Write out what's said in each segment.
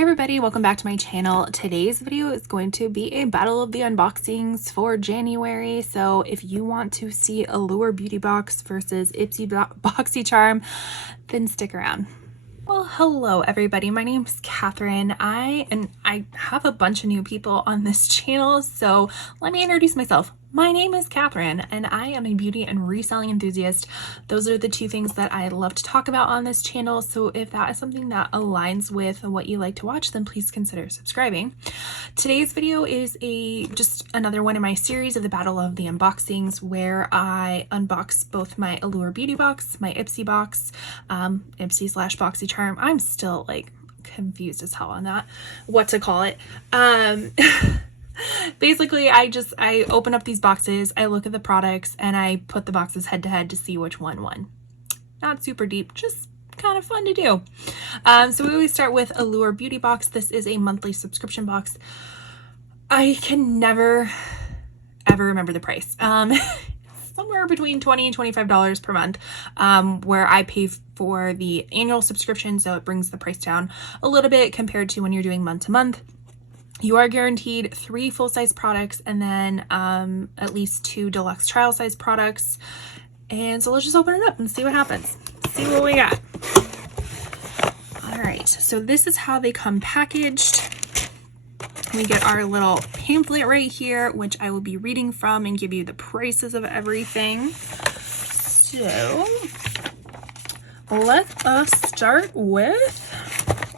everybody, welcome back to my channel. Today's video is going to be a battle of the unboxings for January. So if you want to see Allure Beauty Box versus Ipsy Boxycharm, then stick around. Well, hello everybody, my name is Catherine. I have a bunch of new people on this channel, so let me introduce myself. My name is Catherine and I am a beauty and reselling enthusiast. Those are the two things that I love to talk about on this channel, so if that is something that aligns with what you like to watch, then please consider subscribing. Today's video is just another one in my series of the Battle of the Unboxings, where I unbox both my Allure Beauty Box, my Ipsy box, Ipsy/Boxycharm. I'm still like confused as hell on that, what to call it. Basically, I open up these boxes, I look at the products, and I put the boxes head to head to see which one won. Not super deep, just kind of fun to do. So we always start with Allure Beauty Box. This is a monthly subscription box. I can never, ever remember the price. Somewhere between $20 and $25 per month, where I pay for the annual subscription, so it brings the price down a little bit compared to when you're doing month to month. You are guaranteed 3 full-size products and then at least 2 deluxe trial size products. And so let's just open it up and see what happens. See what we got. All right, so this is how they come packaged. We get our little pamphlet right here, which I will be reading from and give you the prices of everything. So let us start with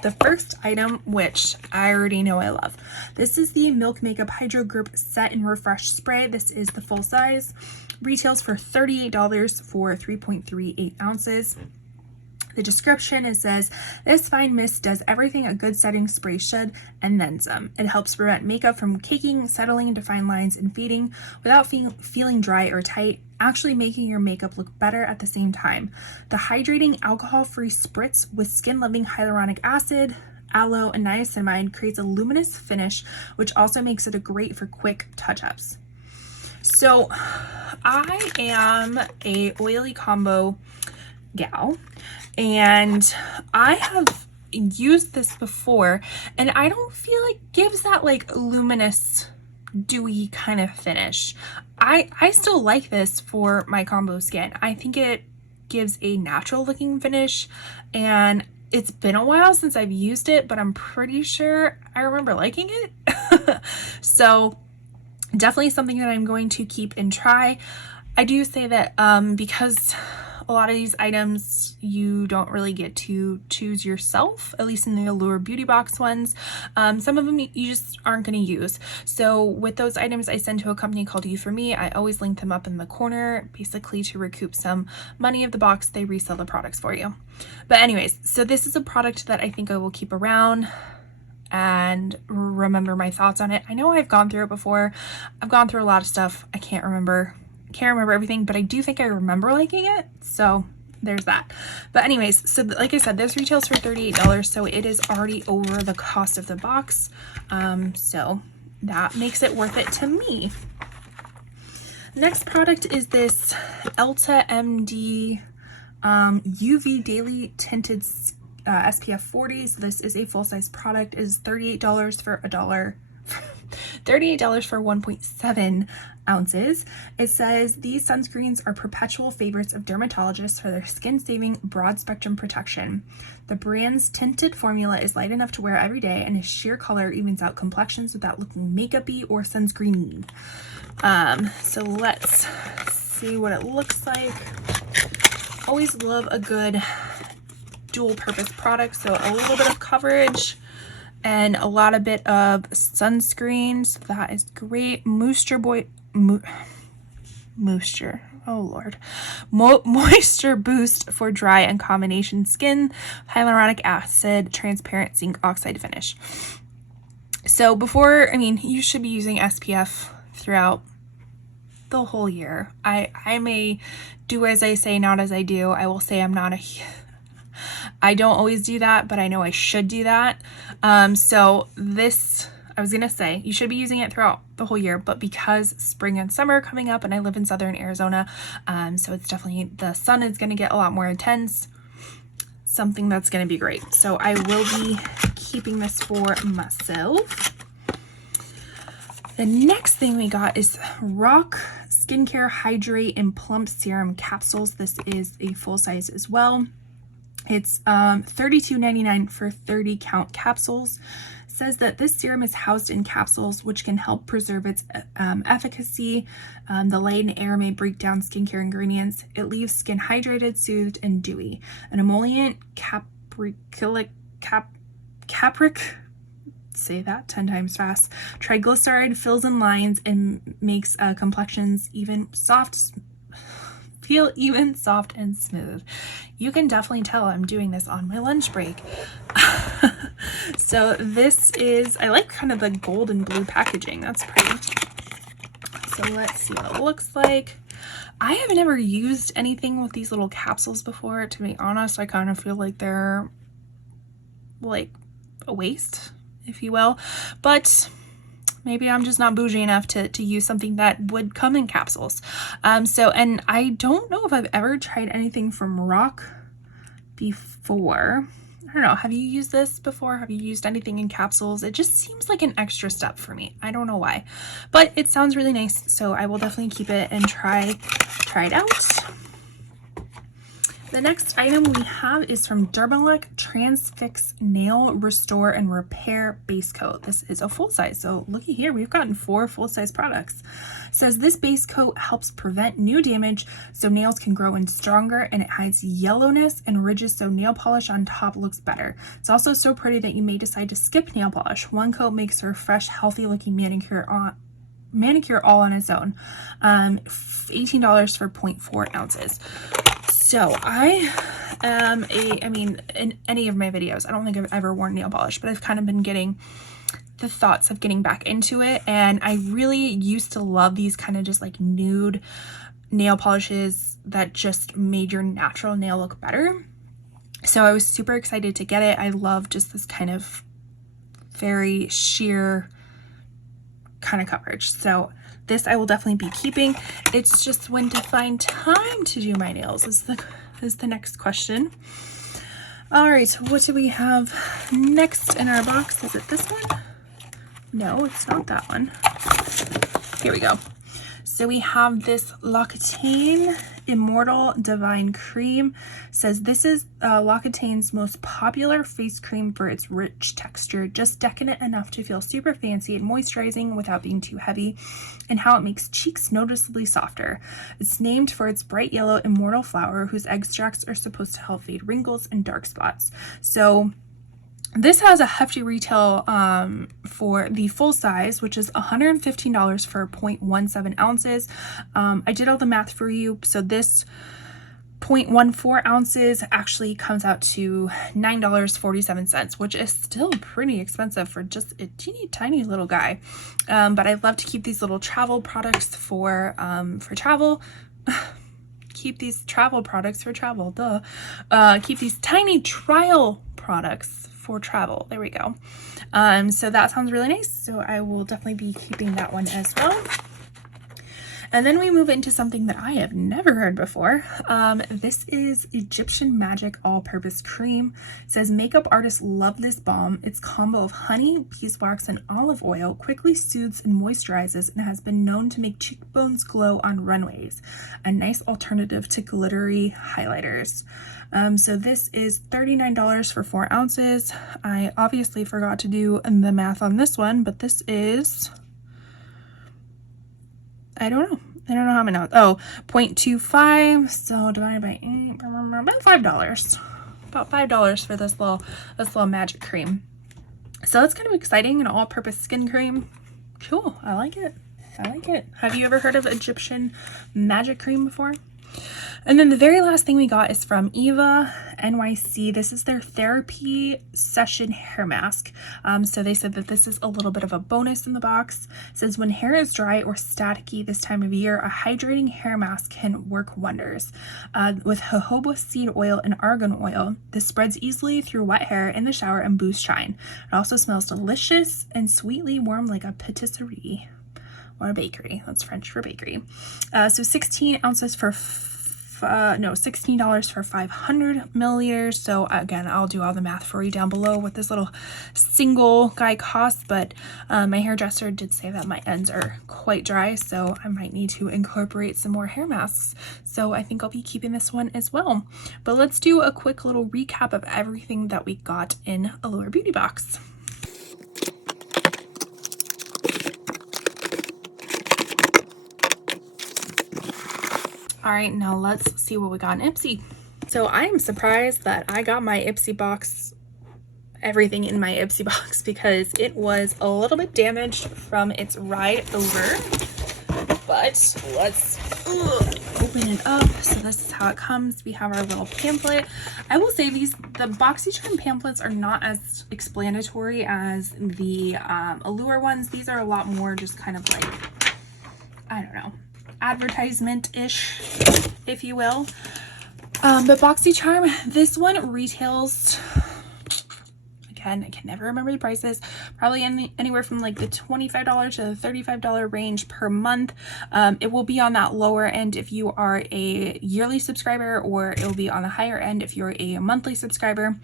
the first item, which I already know I love. This is the Milk Makeup Hydro Group Set and Refresh Spray. This is the full size. Retails for $38 for 3.38 ounces. The description, it says, this fine mist does everything a good setting spray should and then some. It helps prevent makeup from caking, settling into fine lines, and fading without feeling dry or tight, actually making your makeup look better at the same time. The hydrating alcohol-free spritz with skin-loving hyaluronic acid, aloe, and niacinamide creates a luminous finish, which also makes it great for quick touch-ups. So I am a oily combo gal, and I have used this before, and I don't feel like it gives that like luminous dewy kind of finish. I still like this for my combo skin. I think it gives a natural looking finish, and it's been a while since I've used it, but I'm pretty sure I remember liking it. So definitely something that I'm going to keep and try. I do say that because a lot of these items you don't really get to choose yourself, at least in the Allure Beauty Box ones. Some of them you just aren't going to use. So with those items, I send to a company called You4Me. I always link them up in the corner, basically to recoup some money of the box. They resell the products for you. But anyways, so this is a product that I think I will keep around and remember my thoughts on it. I know I've gone through it before. I've gone through a lot of stuff. I can't remember everything, but I do think I remember liking it, so there's that. But anyways, so like I said, this retails for $38, so it is already over the cost of the box, so that makes it worth it to me. Next product is this Elta MD UV Daily Tinted SPF 40. So this is a full-size product. It is $38 for $38 for 1.7 ounces. It says these sunscreens are perpetual favorites of dermatologists for their skin-saving broad-spectrum protection. The brand's tinted formula is light enough to wear every day, and its sheer color evens out complexions without looking makeup-y or sunscreeny. So let's see what it looks like. Always love a good dual-purpose product, so a little bit of coverage and a lot of bit of sunscreen, so that is great. Moisture boost for dry and combination skin, hyaluronic acid, transparent zinc oxide finish. So you should be using SPF throughout the whole year. I may do as I say, not as I do. I will say I don't always do that, but I know I should do that. So this, I was gonna say, you should be using it throughout the whole year, but because spring and summer are coming up and I live in southern Arizona, so it's definitely, the sun is gonna get a lot more intense. something that's going to be great. So I will be keeping this for myself. The next thing we got is Rock Skincare Hydrate and Plump Serum Capsules. This is a full size as well. It's $32.99 for 30 count capsules. Says that this serum is housed in capsules which can help preserve its efficacy. The light and air may break down skincare ingredients. It leaves skin hydrated, soothed, and dewy. An emollient capric, say that 10 times fast, triglyceride fills in lines and makes complexions feel even soft and smooth. You can definitely tell I'm doing this on my lunch break. So this is, I like kind of the gold and blue packaging. That's pretty. So let's see what it looks like. I have never used anything with these little capsules before. To be honest, I kind of feel like they're like a waste, if you will, but maybe I'm just not bougie enough to use something that would come in capsules. And I don't know if I've ever tried anything from Rock before. I don't know. Have you used this before? Have you used anything in capsules? It just seems like an extra step for me. I don't know why, but it sounds really nice. So I will definitely keep it and try it out. The next item we have is from Dermalec Transfix Nail Restore and Repair Base Coat. This is a full size. So looky here, we've gotten 4 full size products. It says this base coat helps prevent new damage so nails can grow in stronger, and it hides yellowness and ridges so nail polish on top looks better. It's also so pretty that you may decide to skip nail polish. One coat makes for a fresh, healthy looking manicure all on its own. $18 for 0.4 ounces. So I mean, in any of my videos, I don't think I've ever worn nail polish, but I've kind of been getting the thoughts of getting back into it. And I really used to love these kind of just like nude nail polishes that just made your natural nail look better. So I was super excited to get it. I love just this kind of very sheer kind of coverage. So this I will definitely be keeping. It's just when to find time to do my nails is the next question. All right, what do we have next in our box? Is it this one? No, it's not that one. Here we go. So we have this L'Occitane Immortal Divine Cream. It says this is L'Occitane's most popular face cream for its rich texture, just decadent enough to feel super fancy and moisturizing without being too heavy, and how it makes cheeks noticeably softer. It's named for its bright yellow immortal flower, whose extracts are supposed to help fade wrinkles and dark spots. So this has a hefty retail for the full size, which is $115 for 0.17 ounces. I did all the math for you. So this 0.14 ounces actually comes out to $9.47, which is still pretty expensive for just a teeny tiny little guy. But I love to keep these little travel products for travel. Keep these travel products for travel, duh. Keep these tiny trial products for travel. There we go. So that sounds really nice. So I will definitely be keeping that one as well. And then we move into something that I have never heard before. This is Egyptian Magic All-Purpose Cream. It says makeup artists love this balm. Its combo of honey, beeswax, and olive oil quickly soothes and moisturizes and has been known to make cheekbones glow on runways. A nice alternative to glittery highlighters. So this is $39 for 4 ounces. I obviously forgot to do the math on this one, but this is, I don't know how many now. Oh, 0.25. So divided by 8, about $5. About $5 for this little magic cream. So that's kind of exciting, an all-purpose skin cream. Cool. I like it. Have you ever heard of Egyptian Magic Cream before? And then the very last thing we got is from Eva NYC. This is their therapy session hair mask. So they said that this is a little bit of a bonus in the box. It says when hair is dry or staticky this time of year, a hydrating hair mask can work wonders. With jojoba seed oil and argan oil, this spreads easily through wet hair in the shower and boosts shine. It also smells delicious and sweetly warm like a patisserie. Or a bakery. That's French for bakery. So 16 ounces for $16 for 500 milliliters. So again, I'll do all the math for you down below what this little single guy costs, but my hairdresser did say that my ends are quite dry, so I might need to incorporate some more hair masks. So I think I'll be keeping this one as well. But let's do a quick little recap of everything that we got in Allure Beauty Box. All right, now let's see what we got in Ipsy. So I am surprised that I got my Ipsy box, everything in my Ipsy box, because it was a little bit damaged from its ride over. But let's open it up. So this is how it comes. We have our little pamphlet. I will say the Boxycharm pamphlets are not as explanatory as the Allure ones. These are a lot more just kind of like, I don't know, advertisement-ish, if you will. But Boxycharm, this one retails, again, I can never remember the prices, probably anywhere from like the $25 to the $35 range per month. It will be on that lower end if you are a yearly subscriber, or it will be on the higher end if you're a monthly subscriber.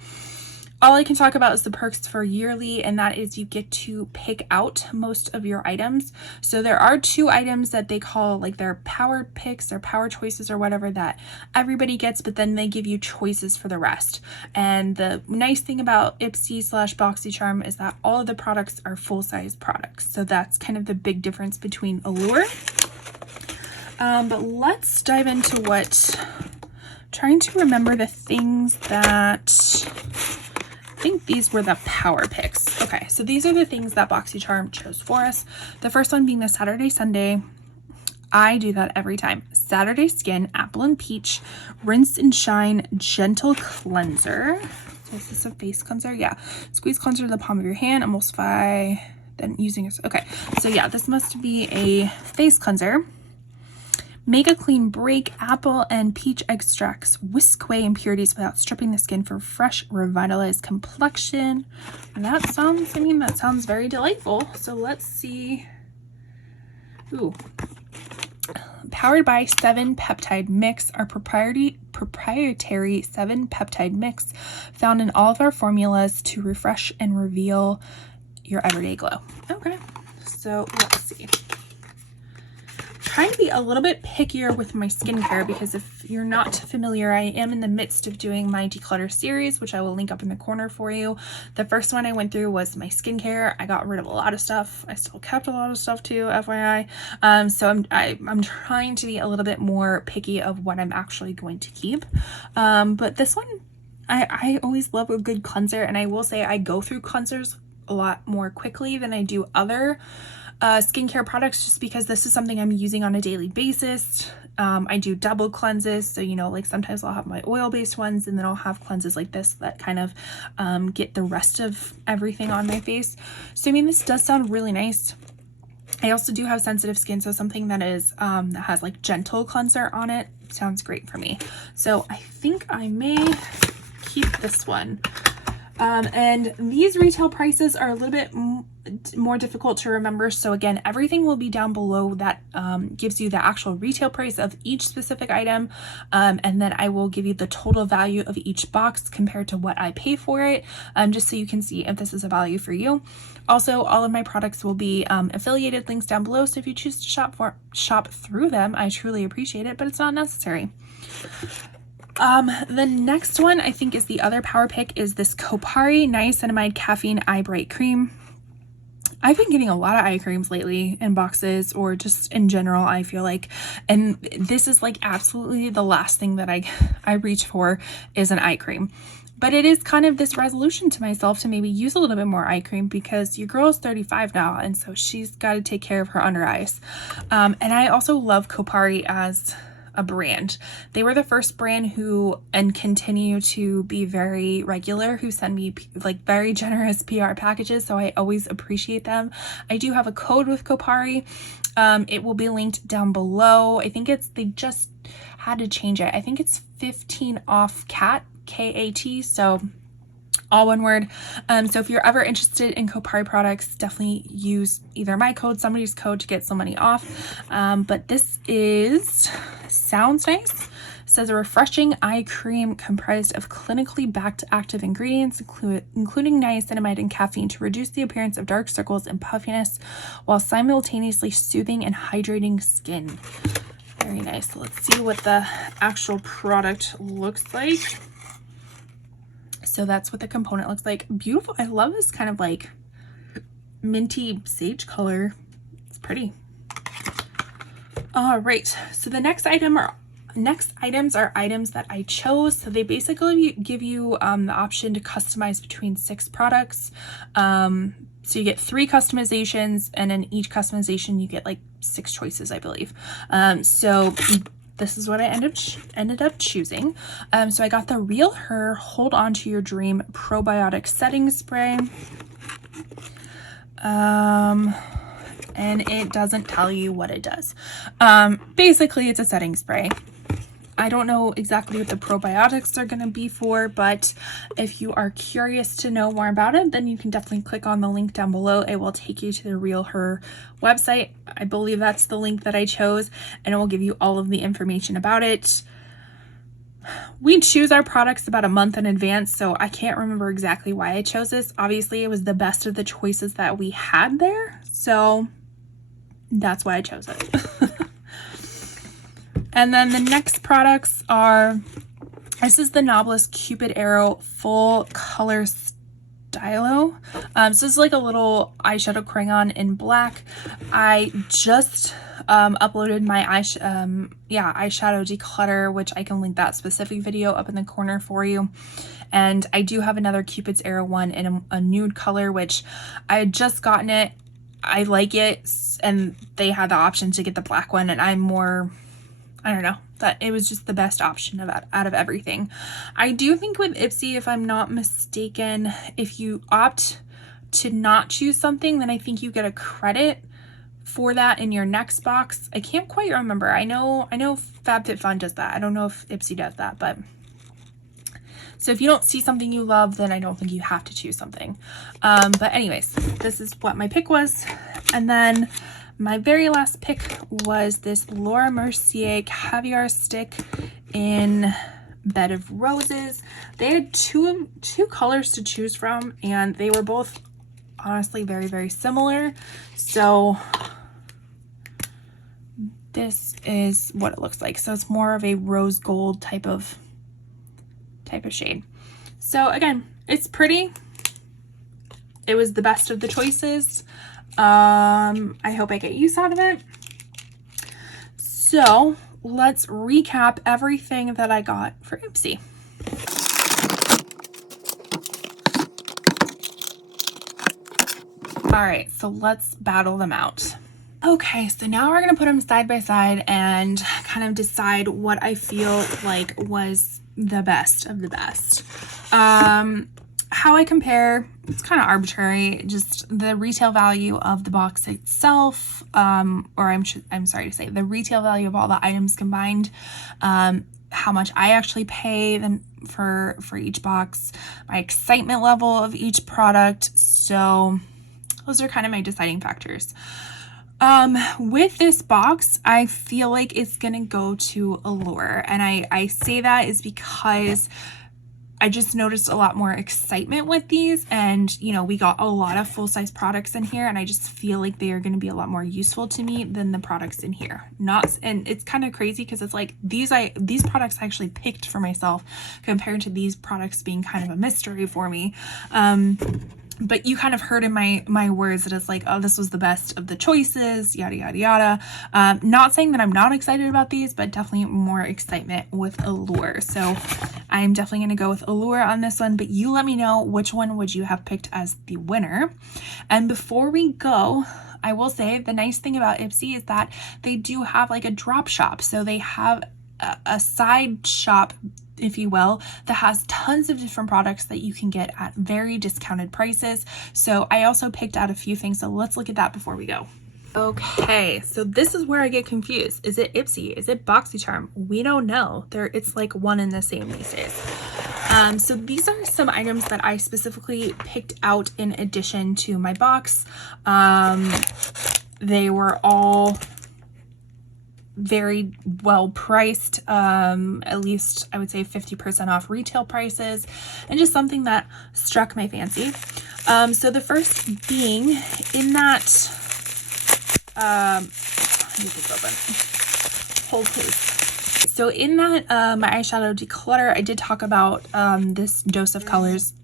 All I can talk about is the perks for yearly, and that is you get to pick out most of your items. So there are 2 items that they call like their power picks or power choices or whatever that everybody gets, but then they give you choices for the rest. And the nice thing about Ipsy/Boxycharm is that all of the products are full-size products. So that's kind of the big difference between Allure. But let's dive into trying to remember the things that, I think these were the power picks. Okay, so these are the things that Boxycharm chose for us. The first one being the Saturday Sunday. I do that every time. Saturday Skin Apple and Peach Rinse and Shine Gentle Cleanser. So is this a face cleanser? Yeah. Squeeze cleanser in the palm of your hand, emulsify, then using it. Okay, so yeah, this must be a face cleanser. Make a clean break, apple and peach extracts whisk away impurities without stripping the skin for fresh, revitalized complexion. And that sounds very delightful. So let's see. Ooh. Powered by 7 Peptide Mix, our proprietary 7 Peptide Mix found in all of our formulas to refresh and reveal your everyday glow. Okay, so let's see. Trying to be a little bit pickier with my skincare, because if you're not familiar, I am in the midst of doing my declutter series, which I will link up in the corner for you. The first one I went through was my skincare. I got rid of a lot of stuff. I still kept a lot of stuff too, FYI. So I'm trying to be a little bit more picky of what I'm actually going to keep. But this one, I always love a good cleanser, and I will say I go through cleansers a lot more quickly than I do other skincare products, just because this is something I'm using on a daily basis. I do double cleanses, so like sometimes I'll have my oil-based ones, and then I'll have cleanses like this that kind of get the rest of everything on my face. So this does sound really nice. I also do have sensitive skin, so something that is that has like gentle cleanser on it sounds great for me. So I think I may keep this one. And these retail prices are a little bit more difficult to remember. So again, everything will be down below that gives you the actual retail price of each specific item. And then I will give you the total value of each box compared to what I pay for it, just so you can see if this is a value for you. Also, all of my products will be affiliated links down below. So if you choose to shop through them, I truly appreciate it, but it's not necessary. The next one I think is the other power pick, is this Kopari Niacinamide Caffeine Eye Bright Cream. I've been getting a lot of eye creams lately in boxes, or just in general, I feel like, and this is like absolutely the last thing that I reach for is an eye cream. But it is kind of this resolution to myself to maybe use a little bit more eye cream, because your girl is 35 now, and so she's got to take care of her under eyes. And I also love Kopari as a brand. They were the first brand who, and continue to be very regular, who send me like very generous PR packages, so I always appreciate them. I do have a code with Kopari. It will be linked down below. I think they just had to change it. I think it's 15 off KAT, K-A-T, so all one word. So if you're ever interested in Kopari products, definitely use either my code, somebody's code, to get some money off. But this sounds nice, says a refreshing eye cream comprised of clinically backed active ingredients, including niacinamide and caffeine, to reduce the appearance of dark circles and puffiness while simultaneously soothing and hydrating skin. Very nice. Let's see what the actual product looks like. So that's what the component looks like. Beautiful. I love this kind of like minty sage color. It's pretty. All right, so the next items are items that I chose. So they basically give you the option to customize between 6 products. So you get 3 customizations, and in each customization you get like 6 choices, I believe. So this is what I ended up choosing. So I got the Real Her Hold On to Your Dream Probiotic Setting Spray. And it doesn't tell you what it does. Basically, it's a setting spray. I don't know exactly what the probiotics are going to be for, but if you are curious to know more about it, then you can definitely click on the link down below. It will take you to the Real Her website. I believe that's the link that I chose, and it will give you all of the information about it. We choose our products about a month in advance, so I can't remember exactly why I chose this. Obviously, it was the best of the choices that we had there, so that's why I chose it. And then the next products are, this is the Novelist Cupid Arrow Full Color Stylo. So this is like a little eyeshadow crayon in black. I just uploaded my eyeshadow declutter, which I can link that specific video up in the corner for you. And I do have another Cupid's Arrow one in a nude color, which I had just gotten it. I like it, and they had the option to get the black one, and I'm more, I don't know, that it was just the best option out of everything. I do think with Ipsy, if I'm not mistaken, if you opt to not choose something, then I think you get a credit for that in your next box. I can't quite remember. I know FabFitFun does that. I don't know if Ipsy does that, but so if you don't see something you love, then I don't think you have to choose something. But anyways, this is what my pick was. And then my very last pick was this Laura Mercier Caviar Stick in Bed of Roses. They had two colors to choose from, and they were both honestly very, very similar. So this is what it looks like. So it's more of a rose gold type of shade. So again, it's pretty. It was the best of the choices. I hope I get use out of it. So let's recap everything that I got for Ipsy. All right, so let's battle them out. Okay, so now we're gonna put them side by side and kind of decide what I feel like was the best of the best. How I compare, it's kind of arbitrary, just the retail value of the box itself, or I'm sorry to say, the retail value of all the items combined, how much I actually pay them for each box, my excitement level of each product. So those are kind of my deciding factors. With this box, I feel like it's gonna go to Allure, and I say that is because I just noticed a lot more excitement with these, and you know, we got a lot of full-size products in here, and I just feel like they are going to be a lot more useful to me than the products in here. And it's kind of crazy because it's like these products I actually picked for myself compared to these products being kind of a mystery for me. But you kind of heard in my words that it's like, oh, this was the best of the choices, yada, yada, yada. Not saying that I'm not excited about these, but definitely more excitement with Allure. So I'm definitely going to go with Allure on this one, but you let me know which one would you have picked as the winner. And before we go, I will say the nice thing about Ipsy is that they do have like a drop shop. So they have a side shop, if you will, that has tons of different products that you can get at very discounted prices. So I also picked out a few things. So let's look at that before we go. Okay, so this is where I get confused. Is it Ipsy? Is it Boxycharm? We don't know. It's like one and the same these days. So these are some items that I specifically picked out in addition to my box. They were all very well priced, at least I would say 50% off retail prices, and just something that struck my fancy. So the first being in that, let me get this open. Hold please. So in that my eyeshadow declutter, I did talk about this Dose of Colors,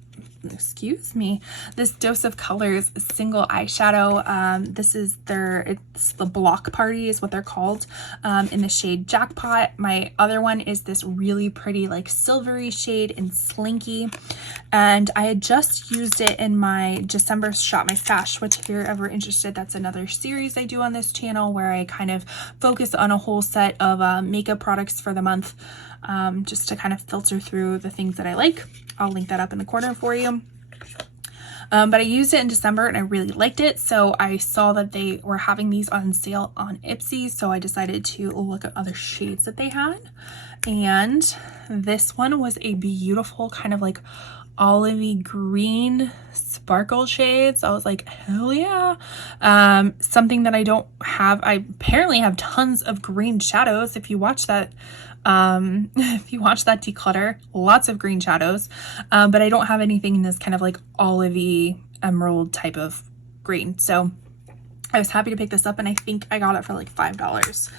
excuse me, this Dose of Colors single eyeshadow. This is it's the Block Party is what they're called, in the shade Jackpot. My other one is this really pretty like silvery shade in Slinky, and I had just used it in my December Shop My Stash, which if you're ever interested, that's another series I do on this channel where I kind of focus on a whole set of makeup products for the month, just to kind of filter through the things that I like. I'll link that up in the corner for you. But I used it in December and I really liked it. So I saw that they were having these on sale on Ipsy. So I decided to look at other shades that they had. And this one was a beautiful kind of like olivey green sparkle shades. I was like, hell yeah. Something that I don't have. I apparently have tons of green shadows. If you watch that, declutter, lots of green shadows, but I don't have anything in this kind of like olivey emerald type of green. So I was happy to pick this up, and I think I got it for like $5.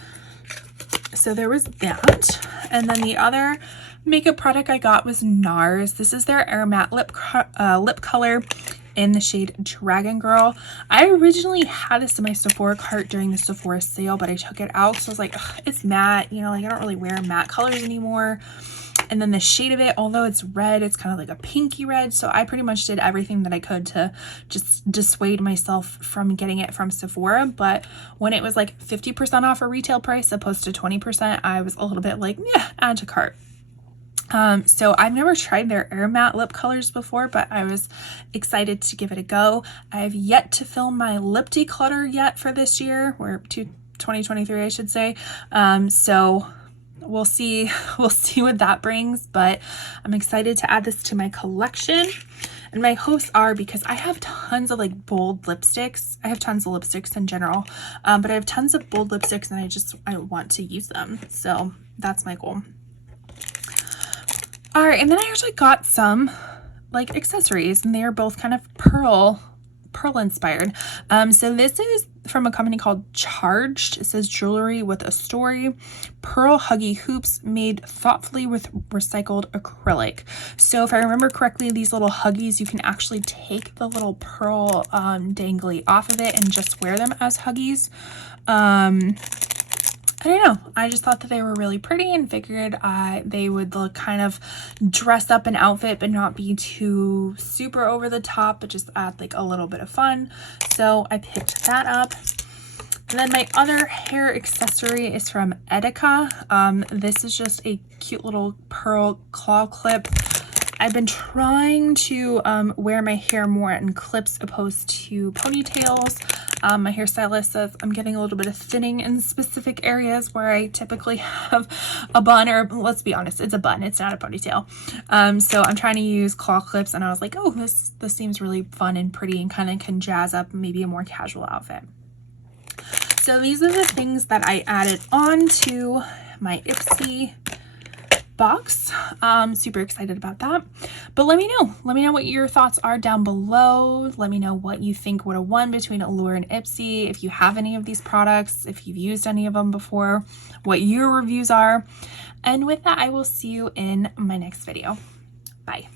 So there was that. And then the other makeup product I got was NARS. This is their Air Matte lip color in the shade Dragon Girl. I originally had this in my Sephora cart during the Sephora sale, but I took it out because I was like, it's matte, you know, like I don't really wear matte colors anymore. And then the shade of it, although it's red, it's kind of like a pinky red. So I pretty much did everything that I could to just dissuade myself from getting it from Sephora. But when it was like 50% off a retail price opposed to 20%, I was a little bit like, yeah, add to cart. So I've never tried their Air Matte lip colors before, but I was excited to give it a go. I have yet to film my lip declutter yet for this year, or 2023, I should say. So we'll see what that brings, but I'm excited to add this to my collection. And my hopes are, because I have tons of like bold lipsticks. I have tons of lipsticks in general, but I have tons of bold lipsticks and I want to use them. So that's my goal. All right, and then I actually got some like accessories, and they are both kind of pearl inspired. So this is from a company called Charged. It says jewelry with a story. Pearl huggy hoops made thoughtfully with recycled acrylic. So if I remember correctly, these little huggies, you can actually take the little pearl dangly off of it and just wear them as huggies. I don't know. I just thought that they were really pretty and figured they would look kind of dress up an outfit, but not be too super over the top, but just add like a little bit of fun. So I picked that up. And then my other hair accessory is from Etika. This is just a cute little pearl claw clip. I've been trying to wear my hair more in clips opposed to ponytails. My hairstylist says I'm getting a little bit of thinning in specific areas where I typically have a bun, or let's be honest, it's a bun, it's not a ponytail. So I'm trying to use claw clips, and I was like, oh, this seems really fun and pretty and kind of can jazz up maybe a more casual outfit. So these are the things that I added on to my Ipsy box. Super excited about that. But let me know what your thoughts are down below. Let me know what you think would have won between Allure and Ipsy. If you have any of these products, if you've used any of them before, what your reviews are. And with that, I will see you in my next video. Bye.